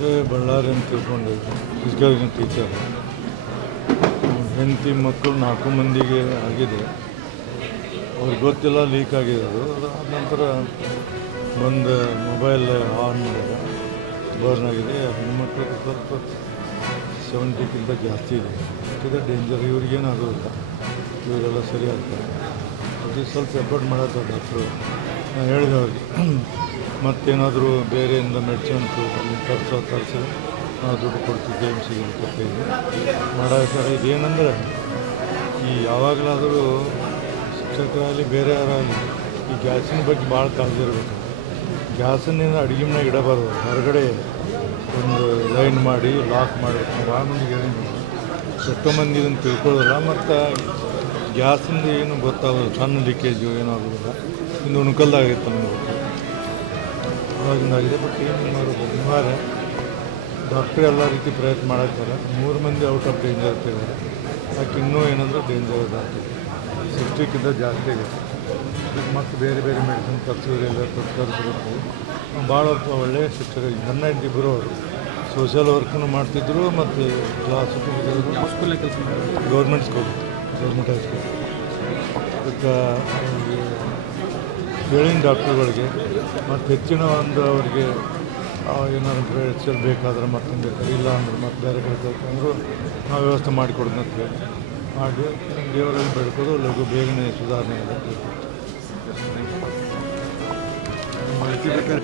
ಅದೇ ಬಳ್ಳಾರಿ ಅಂತ ತಿಳ್ಕೊಂಡು ಫಿಸಿಕಲ್ ಟೀಚರ್ ಹೆಂಡತಿ ಮಕ್ಕಳು 4 ಮಂದಿಗೆ ಆಗಿದೆ. ಅವ್ರಿಗೆ ಗೊತ್ತಿಲ್ಲ, ಲೀಕ್ ಆಗಿದೆ. ಅದು ಅದಾದ ನಂತರ ಬಂದು ಮೊಬೈಲ್ ಆನ್ ಮಾಡಿದಾಗ ಬರ್ನ್ ಆಗಿದೆ. ಹೆಣ್ಮಕ್ಳಿಗೆ ಸ್ವಲ್ಪ 70ಕ್ಕಿಂತ ಜಾಸ್ತಿ ಇದೆ. ಇದು ಡೇಂಜರ್. ಇವ್ರಿಗೇನಾಗೋದಿಲ್ಲ, ಇವರೆಲ್ಲ ಸರಿ ಆಗ್ತಾರೆ. ಅದು ಸ್ವಲ್ಪ ಎಫರ್ಟ್ ಮಾಡತ್ತೆ ಡಾಕ್ಟ್ರು. ನಾನು ಹೇಳಿದೆ ಅವ್ರಿಗೆ, ಮತ್ತೇನಾದರೂ ಬೇರೆಯಿಂದ ಮೆಡಿಸಿನ್ಸು ಅಲ್ಲಿ ತರಿಸಿ ನಾವು ದುಡ್ಡು ಕೊಡ್ತಿದ್ದೆ ಎಮ್ಸಿಗೆ ಕೊಡ್ತಿದ್ದೆ ಮಾಡಾಕ್ತಾರೆ. ಇದೇನೆಂದರೆ ಈ ಯಾವಾಗಲಾದರೂ ಶಿಕ್ಷಕರಾಗಲಿ ಬೇರೆ ಯಾರಾಗಲಿ ಈ ಗ್ಯಾಸಿನ ಬಗ್ಗೆ ಭಾಳ ಕಾಳಜಿ ಇರಬೇಕು. ಗ್ಯಾಸನ್ನೇನು ಅಡುಗೆ ಮನೆಯಾಗ ಇಡಬಾರ್ದು, ಹೊರಗಡೆ ಒಂದು ಲೈನ್ ಮಾಡಿ ಲಾಕ್ ಮಾಡಬೇಕು. ಭಾಳ ಮಂದಿಗೆ ಹೇಳಿದ್ರು, ಎಷ್ಟೋ ಮಂದಿ ಇದನ್ನು ತಿಳ್ಕೊಳ್ಳೋಲ್ಲ. ಮತ್ತು ಗ್ಯಾಸಿಂದ ಏನು ಗೊತ್ತಾಗೋದು, ಸಣ್ಣ ಲೀಕೇಜು ಏನಾಗೋದಿಲ್ಲ. ಇಂದು ಉಣ್ಕಲ್ದಾಗಿತ್ತು ನಮ್ಗೆ ಗೊತ್ತು, ಅವಾಗಿಂದಾಗಿದೆ. ಬಟ್ ಏನು ಮಾಡೋದು ಅನಿವಾರ್ಯ. ಡಾಕ್ಟ್ರು ಎಲ್ಲ ರೀತಿ ಪ್ರಯತ್ನ ಮಾಡಾಕ್ತಾರೆ. 3 ಮಂದಿ ಔಟ್ ಆಫ್ ಡೇಂಜರ್ ಇರ್ತಿದ್ದಾರೆ. ಯಾಕೆ ಇನ್ನೂ ಏನಂದ್ರೆ ಡೇಂಜರ್ ಇದಾಗ್ತದೆ, 60ಕ್ಕಿಂತ ಜಾಸ್ತಿ ಇದೆ. ಅದಕ್ಕೆ ಮತ್ತು ಬೇರೆ ಬೇರೆ ಮೆಡಿಸಿನ್ ತರಿಸೋರೆಲ್ಲ ತರಿಸಿರುತ್ತೆ. ಭಾಳ ಒಳ್ಳೆಯ ಶಿಕ್ಷಕರು. ನನ್ನ ಇಬ್ಬರು ಅವರು ಸೋಷಿಯಲ್ ವರ್ಕನ್ನು ಮಾಡ್ತಿದ್ದರು ಮತ್ತು ಕ್ಲಾಸ್ ಸ್ಕೂಲಲ್ಲಿ ಕೆಲಸ ಮಾಡಿದ್ರು. Government school, government high school. ಅದಕ್ಕೆ ಹೇಳಿನ ಡಾಕ್ಟ್ರುಗಳಿಗೆ ಮತ್ತು ಹೆಚ್ಚಿನ ಒಂದು ಅವರಿಗೆ ಏನಾದ್ರು ಹೆಚ್ಚು ಬೇಕಾದ್ರೆ ಮತ್ತೊಂದು ಬೇಕಾದ್ರೆ, ಇಲ್ಲ ಅಂದ್ರೆ ಮತ್ತೆ ಬೇರೆ ಕಡೆ ಕಳ್ಕೊಂಡ್ರು ನಾವು ವ್ಯವಸ್ಥೆ ಮಾಡಿಕೊಡೋದಂತ ಹೇಳಿ ಮಾಡಿ ದೇವರಲ್ಲಿ ಬೆಳ್ಕೋದು ಲಘು ಬೇಗನೆ ಸುಧಾರಣೆ ಆಗುತ್ತೆ. ಮಾಹಿತಿ ಬೇಕಾದ್ರೆ